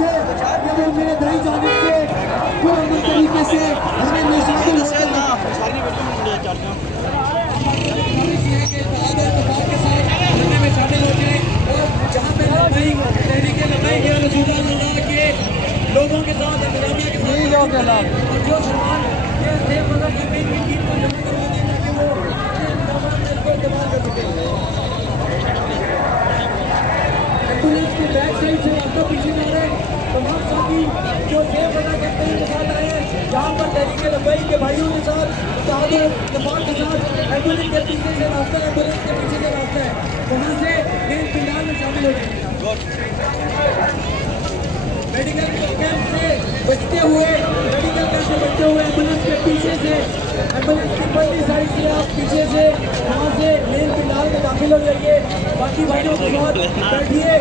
से ये मेरे दही जाने से पूर्ण तरीके से हमें में शामिल होते हैं में शामिल होते हैं और जहाँ पे लड़ाई के रसूला के लोगों के साथ इंतजामिया के साथ जो समान ये मदद की टीम को जमा करवा देना कि वो इसको इस्तेमाल कर सके। एम्बुलेंस के बैक साइड से रास्ता पीछे जा रहे हैं तमाम साथी जो सेफ अदा करते हुए साथ आए हैं जहाँ पर तहरीक लब्बैक के भाइयों के साथ इत्तेफाक के साथ एम्बुलेंस के पीछे से रास्ता एम्बुलेंस के पीछे से रास्ता है वहाँ से मेन फिलहाल में शामिल हो जाएंगे। मेडिकल कैंप से बचते हुए एम्बुलेंस के पीछे से एम्बुलेंस की पल्ली साइड से आप पीछे से वहाँ से मेन फिलहाल में दाखिल हो जाइए। बाकी भाइयों के साथ बैठिए।